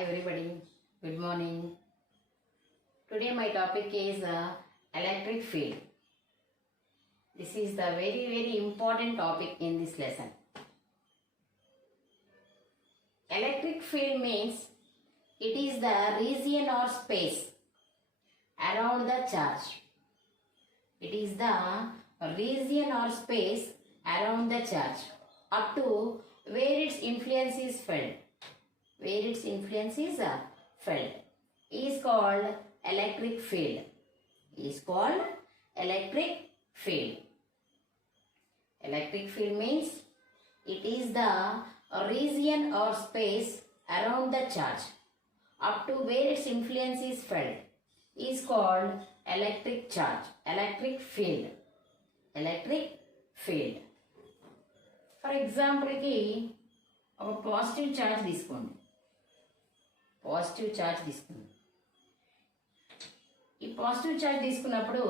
Hi everybody, good morning. Today my topic is electric field. This is the very important topic in this lesson. Electric field means it is the region or space around the charge. It is the region or space around the charge up to where its influence is felt. Where its influence is felt is called electric field. Is called electric field. Electric field means it is the region or space around the charge up to where its influence is felt is called electric charge, electric field. Electric field. For example ki ఒక positive charge తీసుకోండి. Positive charge తీసుకుంది. ఈ positive charge తీసుకున్నప్పుడు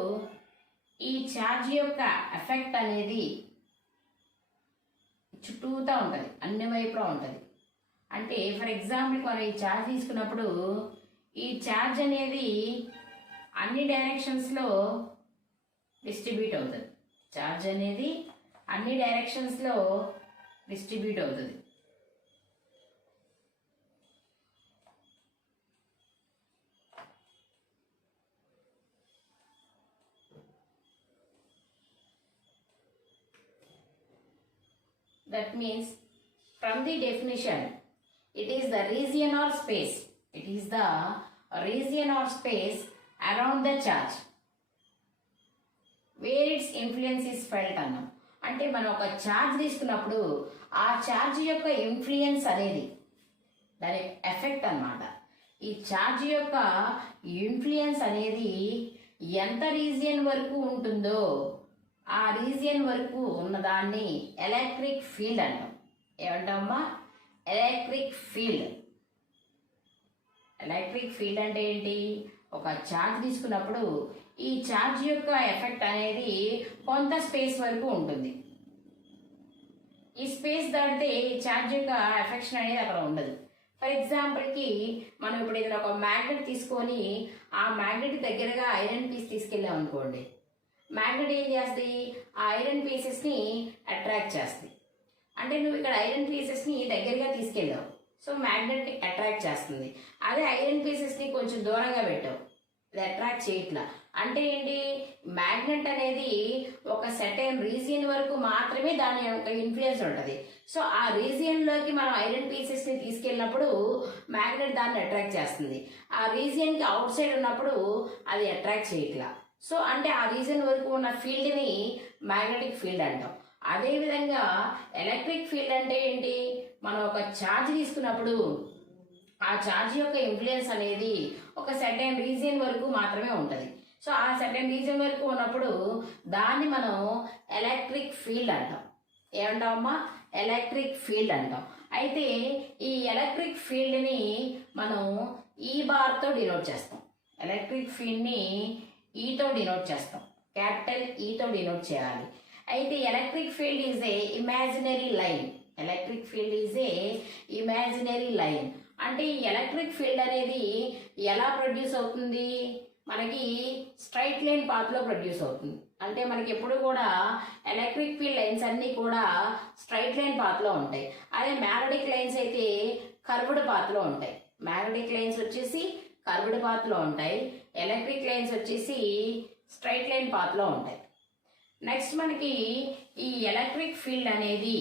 ఈ charge యొక్క effect అనేది చుట్టూతా ఉంటుంది, అన్ని వైపులా ఉంటుంది. అంటే ఫర్ ఎగ్జాంపుల్ మనం ఈ ఛార్జ్ తీసుకున్నప్పుడు ఈ ఛార్జ్ అనేది అన్ని డైరెక్షన్స్లో డిస్ట్రిబ్యూట్ అవుతుంది. ఛార్జ్ అనేది అన్ని డైరెక్షన్స్లో డిస్ట్రిబ్యూట్ అవుతుంది. That means from the definition it is the region or space. It is the region or space around the charge where its influence is felt అన్నాం. అంటే మనం ఒక ఛార్జ్ తీసుకున్నప్పుడు ఆ ఛార్జ్ యొక్క ఇన్ఫ్లుయెన్స్ అనేది దాని ఎఫెక్ట్ అన్నమాట. ఈ ఛార్జ్ యొక్క ఇన్ఫ్లుయెన్స్ అనేది ఎంత రీజియన్ వరకు ఉంటుందో ఆ రీజియన్ వరకు ఉన్నదాన్ని ఎలక్ట్రిక్ ఫీల్డ్ అంటాం. ఏమంటామమ్మా? Electric field. ఎలక్ట్రిక్ ఫీల్డ్ అంటే ఏంటి? ఒక ఛార్జ్ తీసుకున్నప్పుడు ఈ ఛార్జ్ యొక్క ఎఫెక్ట్ అనేది కొంత స్పేస్ వరకు ఉంటుంది. ఈ స్పేస్ దాటితే ఛార్జ్ యొక్క ఎఫెక్షన్ అనేది అక్కడ ఉండదు. ఫర్ ఎగ్జాంపుల్కి మనం ఇప్పుడు ఏదైనా ఒక మ్యాగ్నెట్ తీసుకొని ఆ మ్యాగ్నెట్ దగ్గరగా ఐరన్ పీస్ తీసుకెళ్ళాం అనుకోండి, మ్యాగ్నెట్ ఏం చేస్తుంది? ఆ ఐరన్ పీసెస్ని అట్రాక్ట్ చేస్తుంది. అంటే నువ్వు ఇక్కడ ఐరన్ పీసెస్ని దగ్గరగా తీసుకెళ్ళావు, సో మ్యాగ్నెట్ని అట్రాక్ట్ చేస్తుంది. అదే ఐరన్ పీసెస్ని కొంచెం దూరంగా పెట్టావు, అది అట్రాక్ట్ చేయట్లా. అంటే ఏంటి? మ్యాగ్నెట్ అనేది ఒక సర్టెన్ రీజియన్ వరకు మాత్రమే దాని యొక్క ఇన్ఫ్లుయెన్స్ ఉంటుంది. సో ఆ రీజియన్లోకి మనం ఐరన్ పీసెస్ని తీసుకెళ్ళినప్పుడు మ్యాగ్నెట్ దాన్ని అట్రాక్ట్ చేస్తుంది. ఆ రీజియన్కి అవుట్ సైడ్ ఉన్నప్పుడు అది అట్రాక్ట్ చేయట్లా. సో అంటే ఆ రీజన్ వరకు ఉన్న ఫీల్డ్ని మ్యాగ్నెటిక్ ఫీల్డ్ అంటాం. అదేవిధంగా ఎలక్ట్రిక్ ఫీల్డ్ అంటే ఏంటి? మనం ఒక ఛార్జ్ తీసుకున్నప్పుడు ఆ ఛార్జ్ యొక్క ఇన్ఫ్లుయెన్స్ అనేది ఒక సర్టెన్ రీజియన్ వరకు మాత్రమే ఉంటుంది. సో ఆ సర్టెన్ రీజియన్ వరకు ఉన్నప్పుడు దాన్ని మనం ఎలక్ట్రిక్ ఫీల్డ్ అంటాం. ఏమంటామమ్మా? ఎలక్ట్రిక్ ఫీల్డ్ అంటాం. అయితే ఈ ఎలక్ట్రిక్ ఫీల్డ్ని మనం ఈ బార్తో డినోట్ చేస్తాం. ఎలక్ట్రిక్ ఫీల్డ్ని ఈతో డినోట్ చేస్తాం, క్యాపిటల్ ఈతో డినోట్ చేయాలి. అయితే electric field is a imaginary line. Electric field is a imaginary line. అంటే ఈ ఎలక్ట్రిక్ ఫీల్డ్ అనేది ఎలా ప్రొడ్యూస్ అవుతుంది? మనకి స్ట్రైట్ లైన్ పాత్లో ప్రొడ్యూస్ అవుతుంది. అంటే మనకి ఎప్పుడు కూడా ఎలక్ట్రిక్ ఫీల్డ్ లైన్స్ అన్నీ కూడా స్ట్రైట్ లైన్ పాత్లో ఉంటాయి. అదే మ్యాగ్నెటిక్ లైన్స్ అయితే కర్వ్డ్ పాత్లో ఉంటాయి. మ్యాగ్నెటిక్ లైన్స్ వచ్చేసి కర్వ్డ్ పాత్లో ఉంటాయి, ఎలక్ట్రిక్ లైన్స్ వచ్చేసి స్ట్రైట్ లైన్ పాత్లో ఉంటాయి. నెక్స్ట్ మనకి ఈ ఎలక్ట్రిక్ ఫీల్డ్ అనేది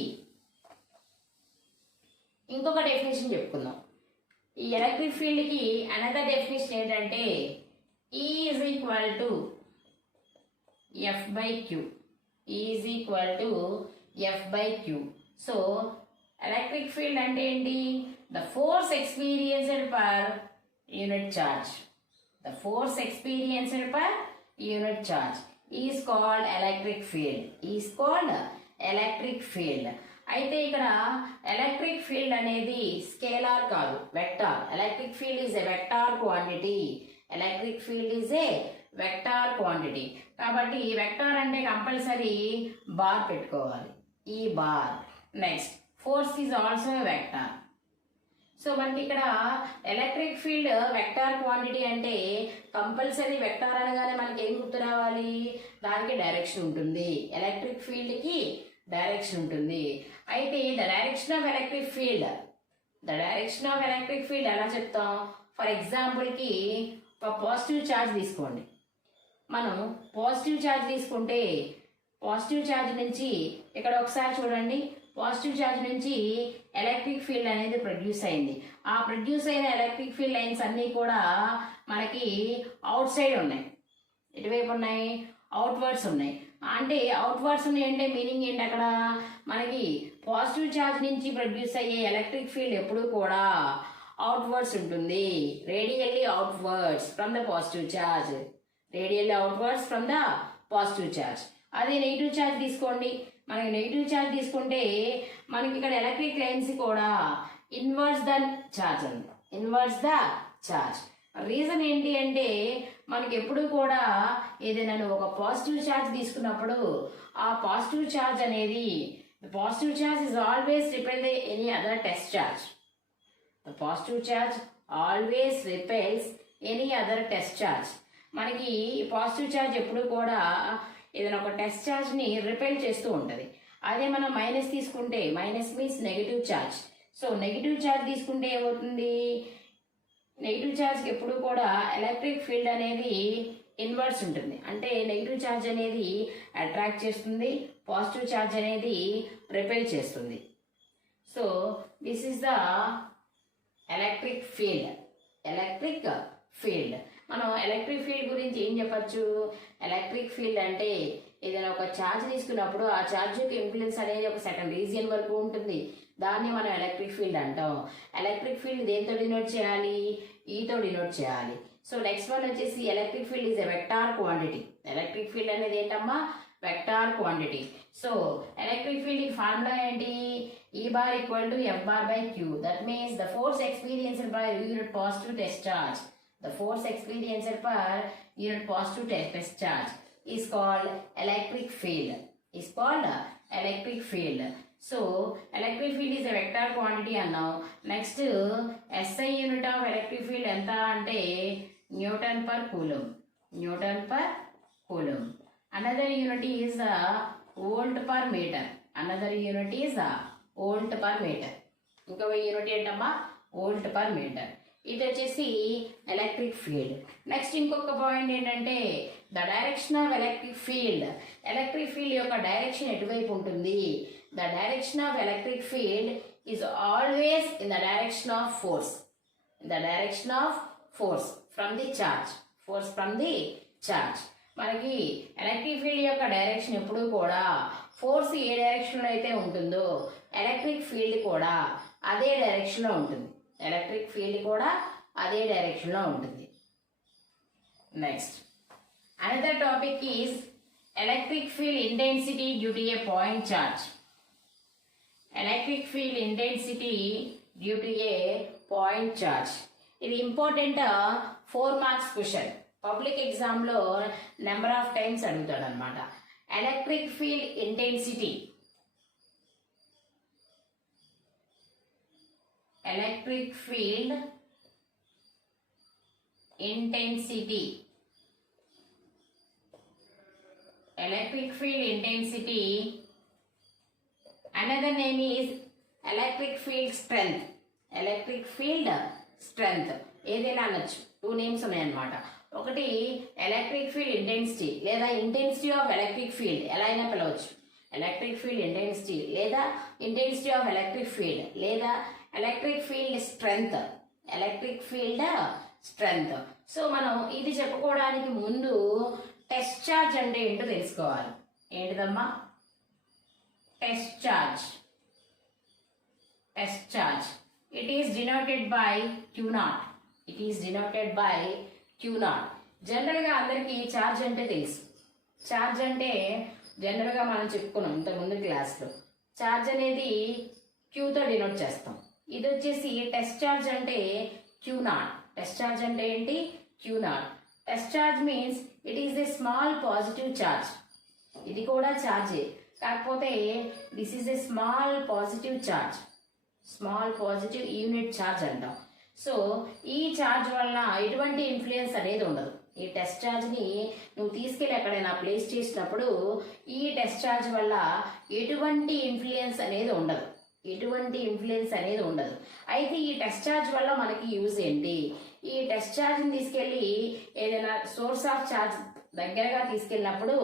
ఇంకొక డెఫినేషన్ చెప్పుకుందాం. ఈ ఎలక్ట్రిక్ ఫీల్డ్కి అనదర్ డెఫినేషన్ ఏంటంటే E is equal to F by Q. E is equal to F by Q. So electric field అంటే ఏంటి? The force experienced per unit charge. The force experienced per unit charge is called electric field. Is called electric field. అయితే ఇక్కడ electric field అనేది scalar కాదు, vector. Electric field is a vector quantity. Electric field is a vector quantity. కాబట్టి vector అంటే compulsory bar పెట్టుకోవాలి, ఈ bar. Next force is also vector. So మనకి ఇక్కడ ఎలక్ట్రిక్ ఫీల్డ్ వెక్టార్ క్వాంటిటీ అంటే కంపల్సరీ వెక్టార్ అనగానే మనకి ఏం గుర్తు రావాలి, దానికి డైరెక్షన్ ఉంటుంది. ఎలక్ట్రిక్ ఫీల్డ్కి డైరెక్షన్ ఉంటుంది. అయితే the direction of electric field ఎలా చెప్తాం? ఫర్ ఎగ్జాంపుల్కి ఒక పాజిటివ్ ఛార్జ్ తీసుకోండి. మనం పాజిటివ్ ఛార్జ్ తీసుకుంటే పాజిటివ్ ఛార్జ్ నుంచి ఇక్కడ ఒకసారి చూడండి, పాజిటివ్ ఛార్జ్ నుంచి ఎలక్ట్రిక్ ఫీల్డ్ అనేది ప్రొడ్యూస్ అయింది. ఆ ప్రొడ్యూస్ అయిన ఎలక్ట్రిక్ ఫీల్డ్ లైన్స్ అన్నీ కూడా మనకి అవుట్ సైడ్ ఉన్నాయి. ఎటువైపు ఉన్నాయి? అవుట్వర్డ్స్ ఉన్నాయి. అంటే అవుట్వర్డ్స్ ఉన్నాయి అంటే మీనింగ్ ఏంటి? అక్కడ మనకి పాజిటివ్ ఛార్జ్ నుంచి ప్రొడ్యూస్ అయ్యే ఎలక్ట్రిక్ ఫీల్డ్ ఎప్పుడు కూడా అవుట్వర్డ్స్ ఉంటుంది. Radially outwards from the positive charge. Radially outwards from the positive charge. అదే నెగిటివ్ ఛార్జ్ తీసుకోండి. మనకి నెగిటివ్ ఛార్జ్ తీసుకుంటే మనకి ఇక్కడ ఎలక్ట్రిక్ లైన్స్ కూడా ఇన్వర్స్ ద ఛార్జ్ అండి. Inverse the charge. రీజన్ ఏంటి అంటే మనకి ఎప్పుడు కూడా ఏదైనా ఒక పాజిటివ్ ఛార్జ్ తీసుకున్నప్పుడు ఆ పాజిటివ్ ఛార్జ్ అనేది positive charge is always repel the any other test charge. The positive charge always repels any other test charge. మనకి పాజిటివ్ ఛార్జ్ ఎప్పుడు కూడా ఏదైనా ఒక టెస్ట్ ఛార్జ్ని రిపెల్ చేస్తూ ఉంటుంది. అదే మనం మైనస్ తీసుకుంటే, minus means negative charge. So negative charge తీసుకుంటే ఏమవుతుంది? నెగిటివ్ ఛార్జ్కి ఎప్పుడు కూడా ఎలక్ట్రిక్ ఫీల్డ్ అనేది ఇన్వర్స్ ఉంటుంది. అంటే నెగిటివ్ ఛార్జ్ అనేది అట్రాక్ట్ చేస్తుంది, పాజిటివ్ ఛార్జ్ అనేది రిపెల్ చేస్తుంది. So this is the electric field. మనం ఎలక్ట్రిక్ ఫీల్డ్ గురించి ఏం చెప్పచ్చు? ఎలక్ట్రిక్ ఫీల్డ్ అంటే ఏదైనా ఒక ఛార్జ్ తీసుకున్నప్పుడు ఆ ఛార్జ్ యొక్క ఇన్ఫ్లుయెన్స్ అనేది ఒక సెకండ్ రీజియన్ వరకు ఉంటుంది. దాన్ని మనం ఎలక్ట్రిక్ ఫీల్డ్ అంటాం. ఎలక్ట్రిక్ ఫీల్డ్ దేంతో డినోట్ చేయాలి? ఈతో డినోట్ చేయాలి. సో నెక్స్ట్ వన్ వచ్చేసి electric field is a vector quantity. Electric field అనేది ఏంటమ్మా? Vector quantity. So electric field formula ఏంటి? E bar equal to F bar by Q. That means the force experienced by unit positive test charge. The force experienced per unit positive test charge is called electric field. So electric field is a vector quantity now. Next SI unit of electric field enta ante Newton per coulomb. Another unit is volt per meter. Volt per metre. ఇంకొక unit ఏంటమ్మా? Volt per metre. ఇది వచ్చేసి electric field. Next ఇంకొక point ఏంటంటే the direction of electric field. Electric field యొక్క direction ఎటువైపు ఉంటుంది? The direction of electric field is always in the direction of force. From the charge. మనకి electric field యొక్క direction ఎప్పుడు కూడా ఫోర్స్ ఏ డైరెక్షన్లో అయితే ఉంటుందో ఎలక్ట్రిక్ ఫీల్డ్ కూడా అదే డైరెక్షన్లో ఉంటుంది. Next another topic is electric field intensity due to a point charge. ఇది ఇంపార్టెంట్ 4 మార్క్స్ క్వశ్చన్. పబ్లిక్ ఎగ్జామ్లో నెంబర్ ఆఫ్ టైమ్స్ అడుగుతాడు అనమాట. Electric field intensity another name is electric field strength. ఏదైనా అనొచ్చు. 2 నేమ్స్ ఉన్నాయన్నమాట. ఒకటి ఎలక్ట్రిక్ ఫీల్డ్ ఇంటెన్సిటీ లేదా intensity of electric field, ఎలా అయినా పిలవచ్చు. ఎలక్ట్రిక్ ఫీల్డ్ ఇంటెన్సిటీ లేదా ఇంటెన్సిటీ ఆఫ్ ఎలక్ట్రిక్ ఫీల్డ్ లేదా ఎలక్ట్రిక్ ఫీల్డ్ స్ట్రెంగ్త్. సో మనం ఇది చెప్పుకోవడానికి ముందు టెస్ట్ ఛార్జ్ అంటే ఏంటో తెలుసుకోవాలి. ఏంటిదమ్మా? Test charge. It is denoted by Q0. జనరల్గా అందరికీ ఛార్జ్ అంటే తెలుసు. ఛార్జ్ అంటే జనరల్గా మనం చెప్పుకున్నాం ఇంతకుముందు క్లాస్లో. ఛార్జ్ అనేది క్యూతో డినోట్ చేస్తాం. ఇది వచ్చేసి టెస్ట్ ఛార్జ్ అంటే Q0. టెస్ట్ ఛార్జ్ అంటే ఏంటి? Q0. Test charge means it is a small positive charge. ఇది కూడా ఛార్జే, కాకపోతే this is a small positive charge. Small positive unit charge అంటాం. సో ఈ ఛార్జ్ వలన ఎటువంటి ఇన్ఫ్లుయెన్స్ అనేది ఉండదు. ఈ టెస్ట్ ఛార్జ్ని నువ్వు తీసుకెళ్ళి ఎక్కడైనా ప్లేస్ చేసినప్పుడు ఈ టెస్ట్ ఛార్జ్ వల్ల ఎటువంటి ఇన్ఫ్లుయెన్స్ అనేది ఉండదు. అయితే ఈ టెస్ట్ ఛార్జ్ వల్ల మనకి యూజ్ ఏంటి? ఈ టెస్ట్ ఛార్జ్ని తీసుకెళ్ళి ఏదైనా సోర్స్ ఆఫ్ ఛార్జ్ దగ్గరగా తీసుకెళ్ళినప్పుడు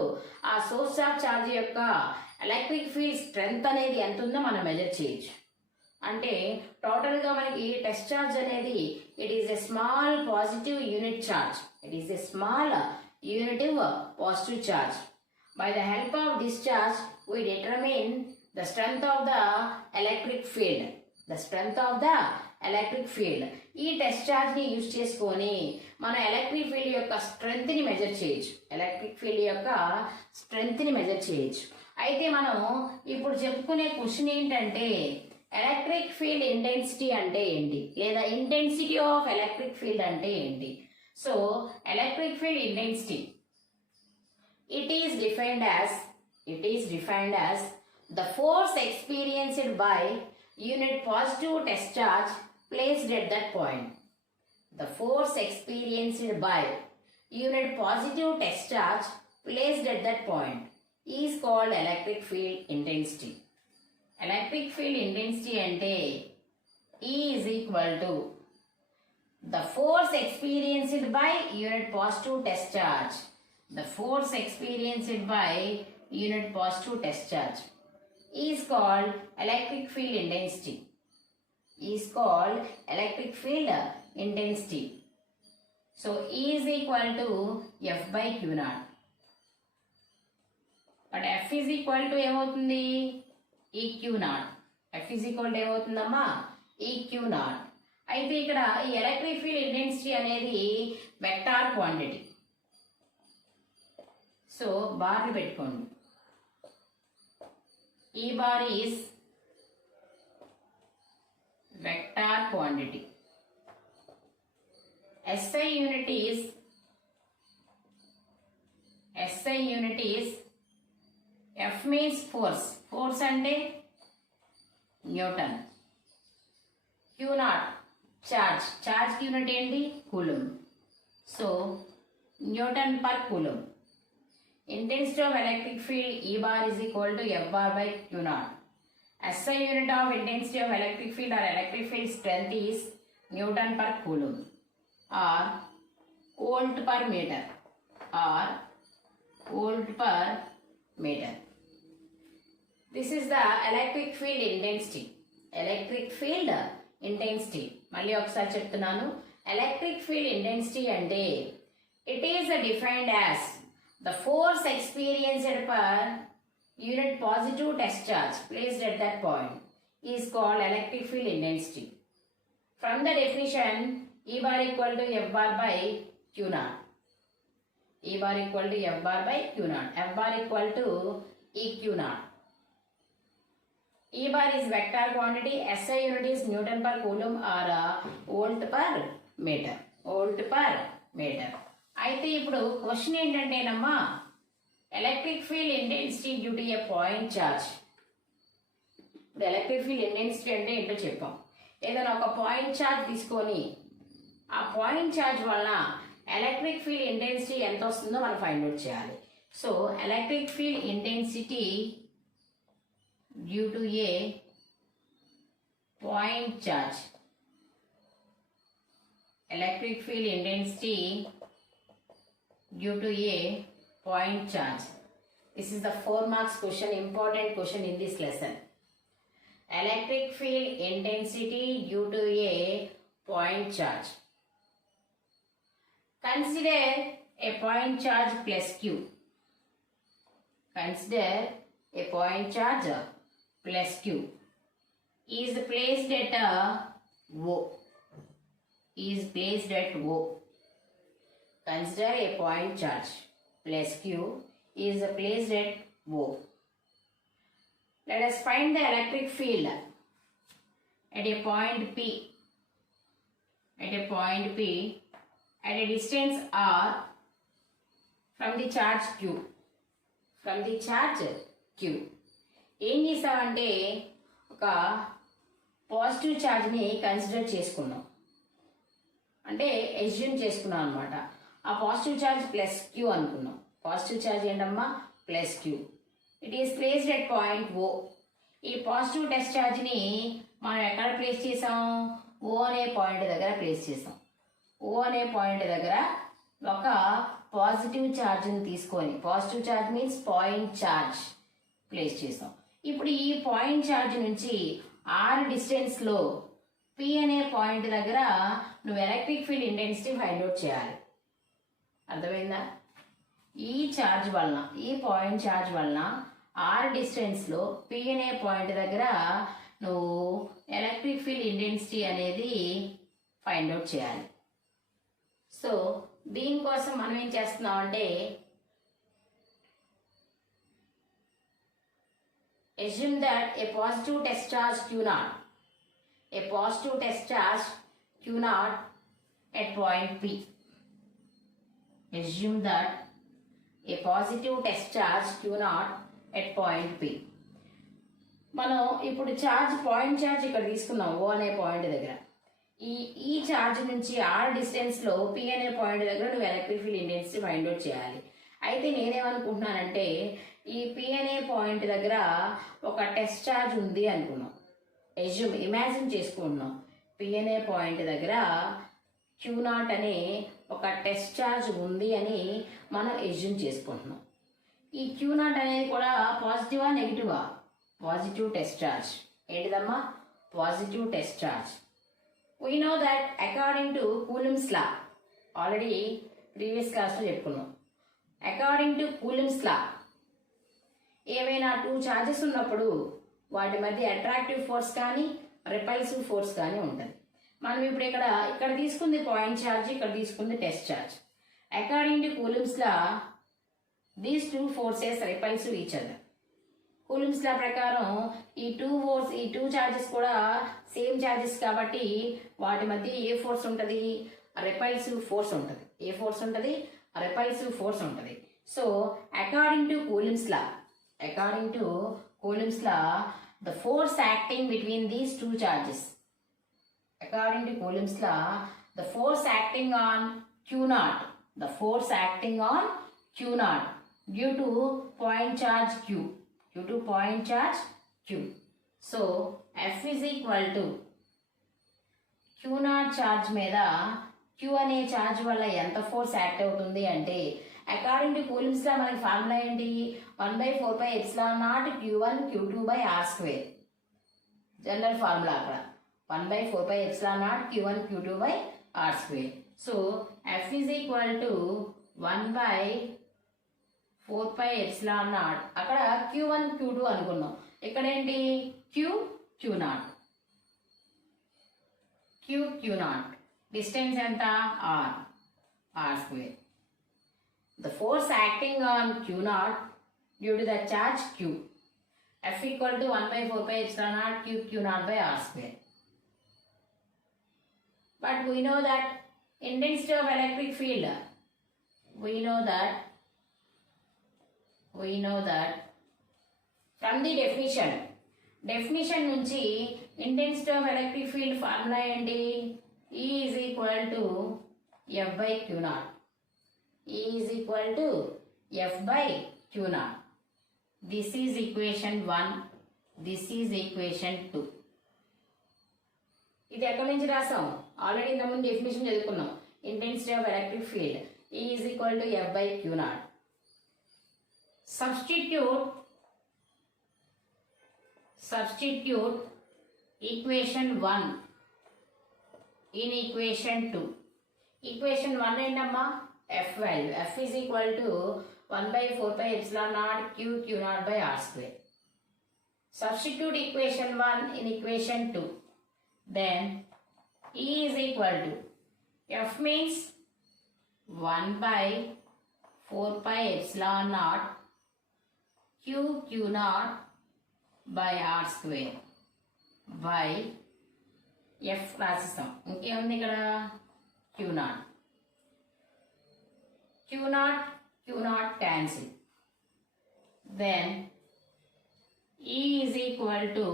ఆ సోర్స్ ఆఫ్ ఛార్జ్ యొక్క ఎలక్ట్రిక్ ఫీల్డ్ స్ట్రెంగ్త్ అనేది ఎంత ఉందో మనం మెజర్ చేయొచ్చు. అంటే టోటల్గా మనకి టెస్ట్ ఛార్జ్ అనేది it is a small positive unit charge. Positive charge. By the help of this charge, we determine the strength of the electric field. ఈ టెస్ట్ ఛార్జ్ ని యూజ్ చేసుకొని మనం ఎలక్ట్రిక్ ఫీల్డ్ యొక్క స్ట్రెంగ్త్ ని measure చేయొచ్చు. అయితే మనం ఇప్పుడు చెప్పుకునే క్వశ్చన్ ఏంటంటే ఎలక్ట్రిక్ ఫీల్డ్ ఇంటెన్సిటీ అంటే ఏంటి, లేదా ఇంటెన్సిటీ ఆఫ్ ఎలక్ట్రిక్ ఫీల్డ్ అంటే ఏంటి? So electric field intensity it is defined as the force experienced by unit positive test charge placed at that point. The force experienced by unit positive test charge placed at that point is called electric field intensity. Electric field intensity ante E is equal to the force experienced by unit positive test charge. The force experienced by unit positive test charge is called electric field intensity. So E is equal to F by Q naught. But F is equal to ఏమవుతుంది? EQ naught. F is equal to ఏమవుతుందమ్మా? EQ naught. అయితే ఇక్కడ ఈ electric field intensity అనేది vector quantity. So బార్లు పెట్టుకోండి. ఈ bar is vector quantity. SI unit is F means force అంటే Newton. Q naught charge unit ఏంటి? కూలుం. So Newton per కూలుం. Intensity of electric field E bar is equal to F bar by Q naught. SI unit of intensity of electric field or electric field strength is Newton per coulomb or volt per meter. This is the electric field intensity. మళ్ళీ ఒకసారి చెప్తున్నాను. Electric field intensity అంటే it is defined as the force experienced per unit positive test charge placed at that point is called electric field intensity. From the definition, E bar equal to F bar by Q naught. F bar equal to EQ naught. E bar is vector quantity. SI unit is Newton per coulomb or volt per meter. అయితే ఇప్పుడు question ఏంటంటేనమ్మా electric field intensity due to a point charge. ఇప్పుడు electric field intensity అంటే ఏంటో చెప్పాం. ఏదైనా ఒక point charge తీసుకొని ఆ పాయింట్ ఛార్జ్ వలన ఎలక్ట్రిక్ ఫీల్డ్ ఇంటెన్సిటీ ఎంత వస్తుందో మనం ఫైండ్ అవుట్ చేయాలి. So electric field intensity due to a point charge. Electric field intensity due to a point charge. This is the 4 marks question, important question in this lesson. Electric field intensity due to a point charge. Consider a point charge plus Q. Is placed at O. Consider a point charge plus Q is placed at O. Let us find the electric field at a point P. At a distance R from the charge Q. ఏం చేసామంటే ఒక positive ఛార్జ్ని consider చేసుకున్నాం, అంటే assume చేసుకున్నాం అనమాట. ఆ positive charge plus Q అనుకున్నాం. Positive charge ఏంటమ్మా? Plus Q. It is placed at point O. ఈ పాజిటివ్ టెస్ట్ ఛార్జ్ని మనం ఎక్కడ ప్లేస్ చేసాం? ఓ అనే పాయింట్ దగ్గర ప్లేస్ చేసాం. ఓ అనే పాయింట్ దగ్గర ఒక పాజిటివ్ ఛార్జ్ని తీసుకొని, positive charge means point charge place చేసాం. ఇప్పుడు ఈ పాయింట్ ఛార్జ్ నుంచి ఆర్ డిస్టెన్స్లో పి అనే పాయింట్ దగ్గర నువ్వు electric field intensity find out చేయాలి. అర్థమైందా? ఈ ఛార్జ్ వలన, ఈ పాయింట్ ఛార్జ్ వలన ఆర్ డిస్టెన్స్లో పి అనే పాయింట్ దగ్గర నువ్వు ఎలక్ట్రిక్ ఫీల్డ్ ఇంటెన్సిటీ అనేది ఫైండ్ అవుట్ చేయాలి. సో దీనికోసం మనం ఏం చేస్తున్నాం అంటే, assume that a positive test charge Q0, a positive test charge Q0 at point P. Assume that a positive test charge Q0 at point P. మనం ఇప్పుడు charge, point charge ఇక్కడ తీసుకున్నాం ఓ అనే పాయింట్ దగ్గర. ఈ ఛార్జ్ నుంచి ఆర్ డిస్టెన్స్లో P అనే పాయింట్ దగ్గర నువ్వు electric field intensity find out చేయాలి. అయితే నేనేమనుకుంటున్నానంటే, ఈ పి అనే పాయింట్ దగ్గర ఒక టెస్ట్ ఛార్జ్ ఉంది అనుకున్నాం. ఇమాజిన్ చేసుకుంటున్నాం. పి అనే పాయింట్ దగ్గర Q0 అనే ఒక టెస్ట్ ఛార్జ్ ఉంది అని మనం ఎజ్యూమ్ చేసుకుంటున్నాం. ఈ Q0 అనేది కూడా పాజిటివా నెగిటివా? Positive test charge. ఏంటిదమ్మా? Positive test charge. We know that according to Coulomb's law, already previous క్లాస్లో చెప్పుకున్నాం. అకార్డింగ్ టు కూలుమ్స్ లా, ఏమైనా టూ ఛార్జెస్ ఉన్నప్పుడు వాటి మధ్య అట్రాక్టివ్ ఫోర్స్ కానీ రిపల్సివ్ ఫోర్స్ కానీ ఉంటుంది. మనం ఇప్పుడు ఇక్కడ తీసుకుంది పాయింట్ ఛార్జ్, ఇక్కడ తీసుకుంది test charge. According to Coulomb's law, these two forces repulsive each other. Coulomb's law ప్రకారం ఈ టూ ఛార్జెస్ కూడా సేమ్ ఛార్జెస్ కాబట్టి వాటి మధ్య ఏ ఫోర్స్ ఉంటుంది? రిపల్సివ్ ఫోర్స్ ఉంటుంది. ఏ ఫోర్స్ ఉంటుంది? రిపల్సివ్ ఫోర్స్ ఉంటుంది. So according to Coulomb's law, the force acting between these two charges, according to Coulomb's law, the force acting on Q0, due to point charge Q. So F is equal to Q0 charge మీద Q అనే charge వల్ల ఎంత force act అవుతుంది అంటే, according to Coulomb's లా మనకి formula ఏంటి? 1/4πε0 Q1 Q2/r². General formula అక్కడ 1/4πε0 Q1 Q2/r². So F is equal to 1/4πε0. అక్కడ Q1 Q2 అనుకున్నాం. ఇక్కడ ఏంటి? Q0. డిస్టెన్స్ ఎంత? r². The force acting on Q0 due to the charge Q. F equal to 1/4πε0 Q0/r². But we know that intensity of electric field. We know that from the definition నుంచి intensity of electric field formula ఏంటి? E is equal to F/Q0. E is equal to F/Q0. This is equation 1. This is equation 2. ఇది ఎక్కడి నుంచి రాసాం? Already ఇంతకుముందు definition చదువుకున్నాం. Intensity of electric field E is equal to F/Q0. Substitute equation 1 in equation 2. Equation 1 ఏంటమ్మా? F value. F is equal to 1/4πε0 Q0/r². Substitute equation 1 in equation 2. Then E is equal to, F means 1/4πε0 Q0/r² by F రాసిస్తాం. ఇంకేముంది ఇక్కడ? Q0 cancel. Then E is equal to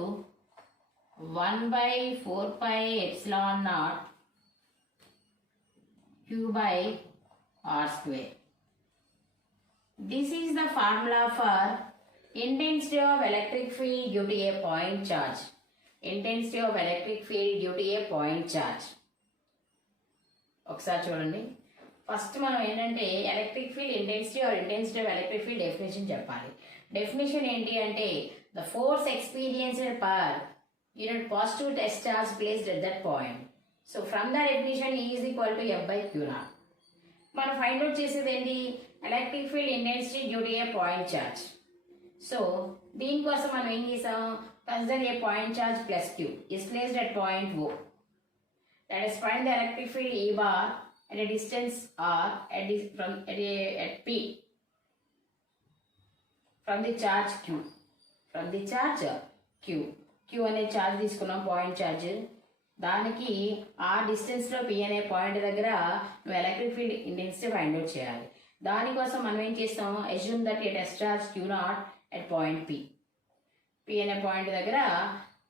1 by 4 pi epsilon naught q by r square. This is the formula for intensity of electric field due to a point charge. Intensity of electric field due to a point charge. ఒకసారి చూడండి. First మనం ఏంటంటే electric field intensity or intensity of electric field definition చెప్పాలి. Definition ఏంటి అంటే the force experienced per unit positive test charge placed at that point. So from the definition E is equal to F by Q naught. మనం find out చేసేది ఏంటి electric field intensity due to a point charge. So దీనికోసం మనం ఏం చేసాం consider a point charge plus Q is placed at point O. Let us find the electric field E bar at a distance R at P from the charge Q. From the charge Q అనే charge తీసుకున్నాం point charge. దానికి ఆ డిస్టెన్స్లో P అనే point దగ్గర నువ్వు electric field intensity find out చేయాలి. దానికోసం మనం ఏం చేస్తాం assume that A test charge Q not at point P అనే పాయింట్ దగ్గర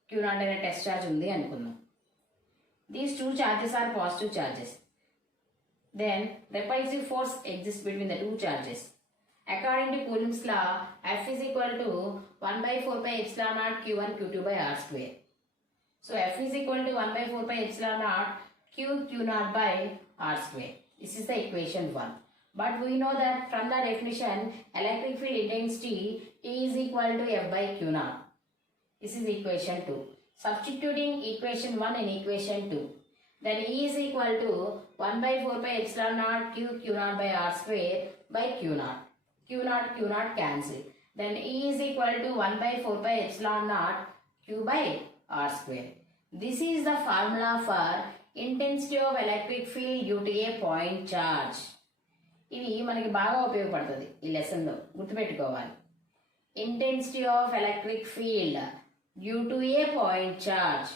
Q నాట్ అనే టెస్ట్ ఛార్జ్ ఉంది అనుకుందాం. These two charges are positive charges. Then repulsive force exists between the two charges. According to Coulomb's law, F is equal to 1 by 4 pi epsilon naught Q1 Q2 by R square. So F is equal to 1 by 4 pi epsilon naught Q naught by R square. This is the equation 1. But we know that from the definition, electric field intensity E is equal to F by Q naught. This is equation 2. Substituting equation 1 in equation 2. Then E is equal to 1 by 4 pi epsilon naught Q naught by R square by Q naught. Q naught cancel. Then E is equal to 1 by 4 pi epsilon naught Q by R square. This is the formula for intensity of electric field due to a point charge. ఇది మనకి బాగా ఉపయోగపడుతుంది ఈ లెసన్లో గుర్తుపెట్టుకోవాలి. Intensity of electric field due to a point charge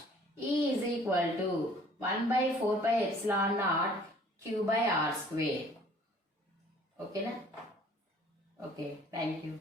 E is equal to 1 by 4 pi epsilon naught Q by R square. Okay na? Okay, thank you.